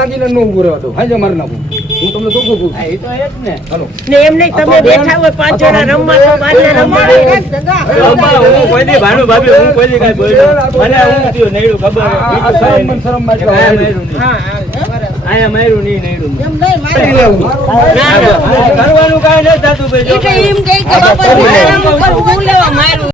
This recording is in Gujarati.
લાગીને નો ઉભો રહેતો હાજે માર નાખું હું તમને તો કહું એ તો એ જ ને હાલો ને એમ નહીં તમે બેઠા હોય 5 જણા રમવા તો બારને રમવા હું કોઈ દી ભાણું ભાભી હું કોઈ દી કાઈ બોલ્યો મને હું થયું નહીડું ખબર આ શરમ શરમ માં હા આયા માર્યું નહીં નહીડું એમ નહીં મારે કરવાનું કાઈ ન થતું ભાઈ એટલે એમ કહે કે બાપા હું લેવા મારું